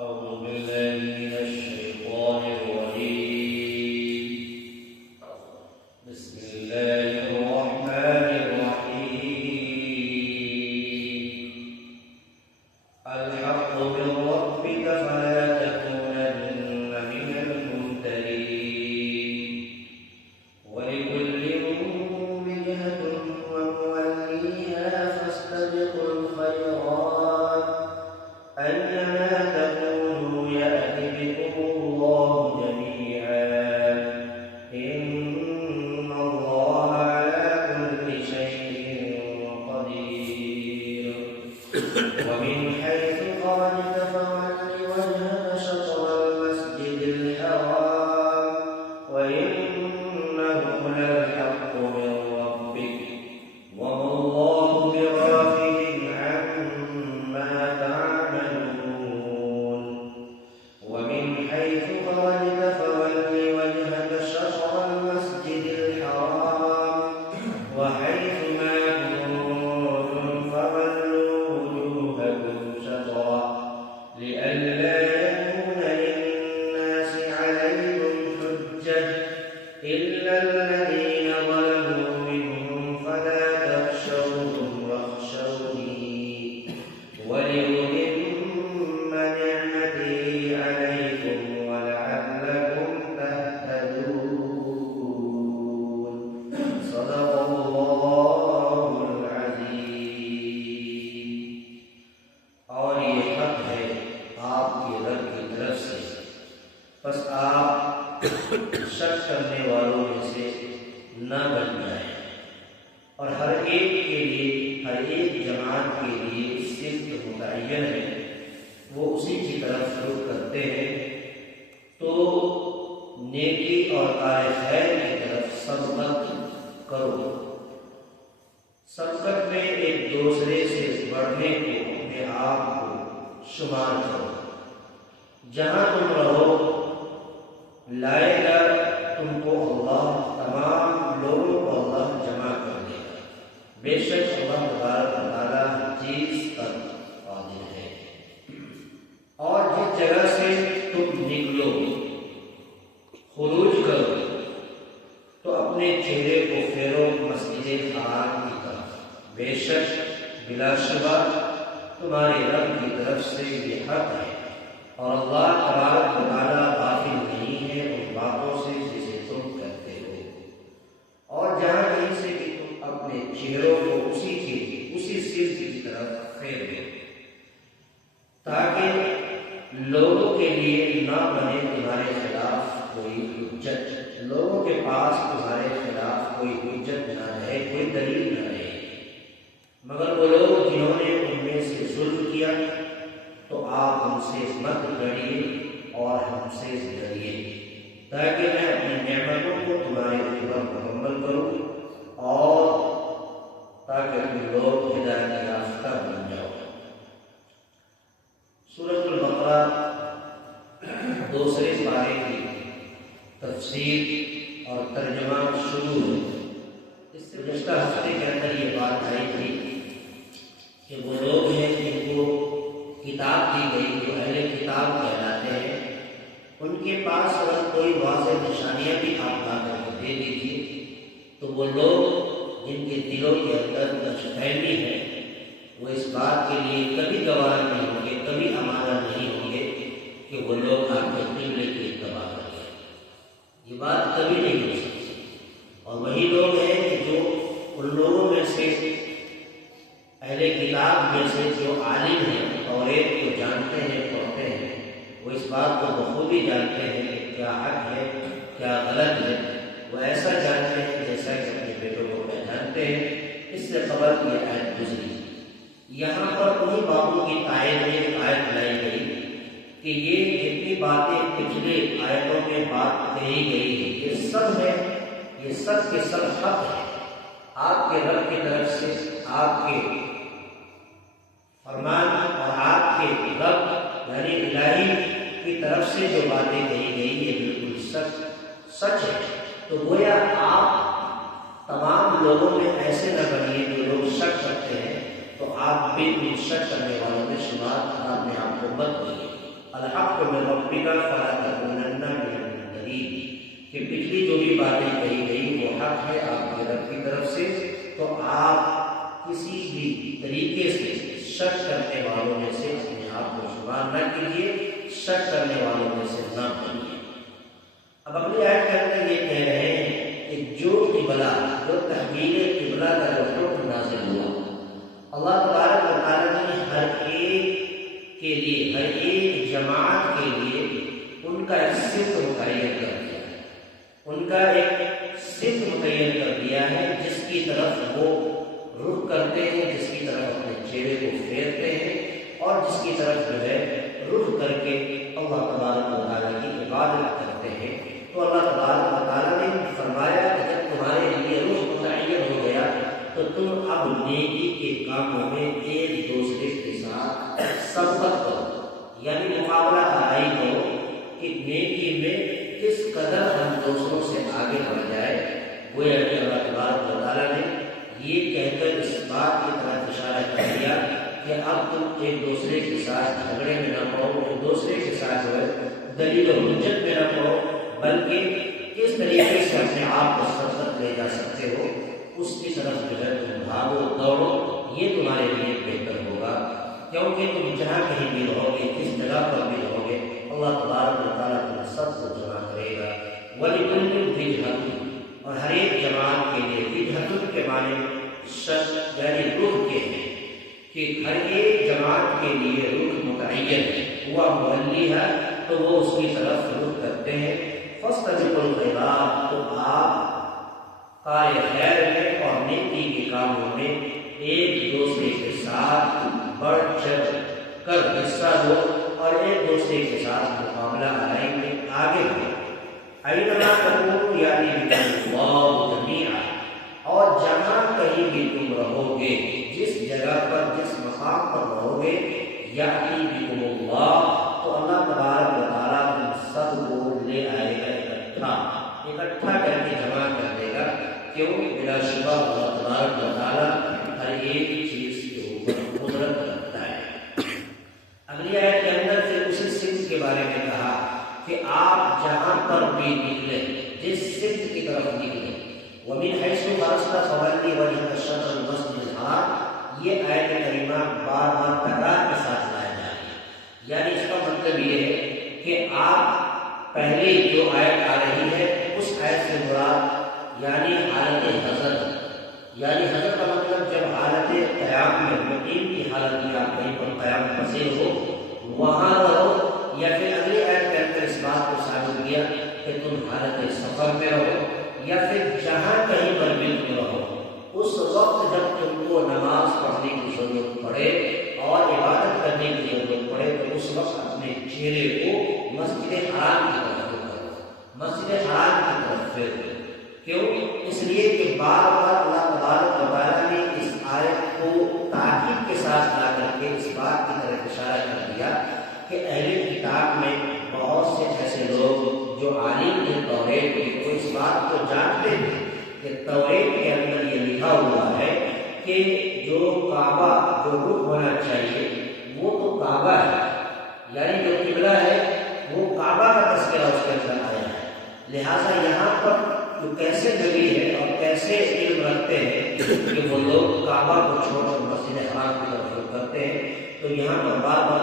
أعوذ بالله من الشيطان الرجيم. بسم الله الرحمن الرحيم. الحق من ربك فلا تكونن من الممترين. ولكل وجهة وموليها فاستبقوا الخيرات أينما تكونوا يأت بكم الله جميعا إن الله على كل شيء قدير. ومن حيث خرجت فول وجهك شطر المسجد الحرام وإنه للحق من ربك وما الله بغافل عما تعملون. ومن حيث خرجت فول وجهك شطر المسجد الحرام وحيث ما كنتم فولوا وجوهكم شطره لئلا يكون للناس عليكم حجة إلا الذين ظلموا منهم فلا تخشوهم واخشوني ولأتم نعمتي عليكم ولعلكم تهتدون. صدق الله العظيم. اور یہ حق ہے آپ کے رب کی طرف سے، بس آپ شک کرنے والوں میں سے نہ بن جائیں، اور ہر ایک کے لیے، ہر ایک جماعت کے لیے صرف متعین ہے، وہ اسی کی طرف رخ کرتے ہیں، تو نیکی اور کار خیر کی طرف سبقت کرو. سبقت میں ایک دوسرے سے بڑھنے کو اپنے آپ کو شمار کرو. جہاں تم رہو لائے گا تم کو اللہ، تمام لوگوں کو اللہ جمع کر دے گا. بے شک اللہ تبارک و تعالیٰ ہر چیز پر قادر ہے. اور جس جگہ سے تم نکلو، خروج کرو، تو اپنے چہرے کو پھیرو مسجد حرام کی طرف. بے شک بلا شبہ تمہارے رب کی طرف سے یہ حق ہے، اور اللہ تبارک و تعالیٰ غافل نہیں ہے ان باتوں سے جسے تم کرتے ہو. اور جہاں کہیں سے کہ تم اپنے چہروں کو اسی سر کی طرف پھیر دو، تاکہ لوگوں کے لیے نہ بنے تمہارے خلاف کوئی حجت، لوگوں کے پاس تمہارے خلاف کوئی حجت نہ رہے، کوئی دلیل نہ رہے، مگر وہ لوگ جنہوں نے ان میں سے ظلم کیا تو آپ ہم سے مت لڑیے اور ہم سے ڈریے، تاکہ میں اپنی نعمتوں کو تمہارے اوپر مکمل کروں اور تاکہ تم لوگ ہدایت یافتہ بن جاؤ. سورۃ البقرہ دوسرے پارے کی تفسیر اور ترجمہ شروع ہے. اس سے گزشتہ ہفتے کے اندر یہ بات آئی تھی کہ وہ لوگ ہیں جن کو کتاب دی گئی، جو اہل کتاب کہلاتے ہیں، ان کے پاس اگر کوئی واضح نشانیاں بھی آپ لا کر کے دے دیجیے تو وہ لوگ جن کے دلوں کے اندر غش فہمی ہے، وہ اس بات کے لیے کبھی گواہ نہیں ہوں گے، کبھی امانہ نہیں ہوں گے کہ وہ لوگ آپ کے قبلے کی اتباع کریں. یہ بات کبھی نہیں ہو سکتی. اور وہی لوگ ہیں کہ جو ان لوگوں میں سے، اہل کتاب میں سے جو عالم ہیں، توریت کو جانتے ہیں، پڑھتے ہیں، وہ اس بات کو بخوبی جانتے ہیں کہ کیا حق ہے کیا غلط ہے. وہ ایسا جانتے ہیں جیسا کہ اپنے بیٹوں کو پہچانتے ہیں. اس سے قبل یہ آیت گزری. یہاں پر انہیں باتوں کی تائید میں آیت لائی گئی کہ یہ جتنی باتیں پچھلے آیتوں میں بات کہی گئی ہے، یہ سب ہے، یہ سب کے سب حق ہے. آپ کے رب کی طرف سے، آپ کے فرمان اور آپ کے رب یعنی الہی کی طرف سے جو باتیں کہی گئی یہ بالکل سچ ہے. تو گویا آپ تمام لوگوں میں ایسے نہ بنیے جو لوگ شک کرتے ہیں، تو آپ بھی شک کرنے والوں میں شمار اپنے آپ کو مت کیجیے. الحق من ربک فلا تکونن من الممترین، کہ پچھلی جو بھی باتیں کہی گئی وہ حق ہے آپ کے رب کی طرف سے، تو آپ کسی بھی طریقے سے شک کرنے والوں میں سے اپنے آپ کو شمار نہ کیجیے، شک کرنے والوں میں سے نہ بنیے۔ اب اگلی آیت کے اندر یہ کہہ رہے ہیں کہ جو قبلہ، جو تحویل قبلہ کا جو حکم نازل ہوا، اللہ تبارک و تعالیٰ نے ہر ایک کے لیے، ہر ایک جماعت کے لیے ان کا ایک صفت متعین کر دیا ہے، ان کا ایک صفت متعین کر دیا ہے جس کی طرف وہ رخ کرتے ہیں، جس کی طرف اپنے چہرے کو پھیرتے ہیں، اور جس کی طرف جو ہے رخ کر کے اللہ تبارک و تعالیٰ کی عبادت کرتے ہیں۔ تو اللہ تبارک و تعالیٰ نے فرمایا کہ جب تمہارے لیے رخ متعین ہو گیا تو تم اب نیکی کے کاموں میں ایک دوسرے کے ساتھ سبقت کرو، یعنی مقابلہ آرائی کرو کہ نیکی میں کس قدر ہم دوسروں سے آگے بڑھ جائے۔ گویا کہ اللہ تبارک و تعالیٰ نے یہ کہہ کر اس بات کی طرف اشارہ کر دیا کہ اب تم ایک دوسرے کے ساتھ جھگڑے میں نہ پڑو، ایک دوسرے کے ساتھ جو ہے دلیل و حجت میں نہ پڑو، بلکہ کس طریقے سے اپنے آپ کو سبقت لے جا سکتے ہو اس کی طرف جو ہے تم بھاگو دوڑو، یہ تمہارے لیے بہتر ہوگا، کیونکہ تم جہاں کہیں بھی رہو گے، کس جگہ پر بھی رہو گے، اللہ تبارک و تعالیٰ تم سب کو جمع کرے گا۔ وَلِكُلٍّ وِجْهَةٌ، اور ہر ایک جماعت کے لیے، وجہت کے معنی شک یعنی رخ کے ہیں، کہ ہر ایک جماعت کے لیے رخ متعین ہے، ہوا مولی ہے تو وہ اس کی طرف رخ کرتے ہیں۔ فَاسْتَبِقُوا الْخَيْرَاتِ، تو آپ کار خیر میں اور نیکی کے کاموں میں ایک دوسرے کے ساتھ بڑھ چڑھ کر حصہ لو اور ایک دوسرے کے ساتھ مقابلہ آرائی میں آگے بڑھو۔ اَيْنَمَا تَكُونُوا يَأْتِ بِكُمُ اللَّهُ جَمِيعًا، اور جہاں کہیں بھی تم رہو گے، جس جگہ پر، جس مقام پر رہو گے، یأتی بکم اللہ، تو اللہ تبارک و تعالیٰ تم سب کو لے آئے گا اکٹھا کر کے جمع کر دے گا۔ کیوں؟ بلا شبہ اللہ تبارک و تعالیٰ ہر ایک چیز کے اوپر قدرت رکھتا ہے۔ اگلی آیت کے اندر پھر اسی صفت کے بارے میں کہا کہ آپ جہاں پر بھی نکلے، جس صفت کی طرف نکلے، وَمِنْ حَيْثُ خَرَجْتَ فَوَلِّ وَجْهَكَ شَطْرَ الْمَسْجِدِ الْحَرَامِ، یہ آیت کریمہ بار بار تکرار کے ساتھ لایا جا رہی ہے، یعنی اس کا مطلب یہ ہے کہ آپ پہلے جو آیت آ رہی ہے اس آیت سے مراد یعنی حالت حضرت، یعنی حضرت کا مطلب جب حالت قیام میں، مقیم کی حالت میں آپ کہیں پر قیام پذیر ہو وہاں رہو، یا پھر اگلی آیت کے اندر اس بات کو ثابت کیا کہ تم حالت سفر میں رہو، یا پھر جہاں کہیں پر بھی تم رہو، اس وقت جب تم کو نماز پڑھنے کی ضرورت پڑے اور عبادت کرنے کی ضرورت پڑے تو اس وقت اپنے چہرے کو مسجد حرام کی طرف کرو، مسجد حرام کی طرف پھیر دو۔ کیوں؟ اس لیے کہ بار بار اللہ تبارک و تعالیٰ نے اس آیت کو تاکید کے ساتھ لا کر کے اس بات کی طرف اشارہ کر دیا کہ اہل کتاب میں بہت سے ایسے لوگ جو عالم ہیں توریت کے، وہ اس بات کو جانتے ہیں کہ توریت کے اندر یہ لکھا ہوا ہے کہ جو کعبہ جو رخ ہونا چاہیے وہ تو کعبہ ہے، یعنی جو قبلہ ہے وہ کعبہ کا تذکرہ اس کے اندر آیا ہے، لہٰذا یہاں پر جو کیسے نبی ہے اور کیسے علم رکھتے ہیں کہ وہ لوگ کعبہ کو چھوڑ کر مسجد حرام کی طرف کرتے ہیں، تو یہاں پر بار بار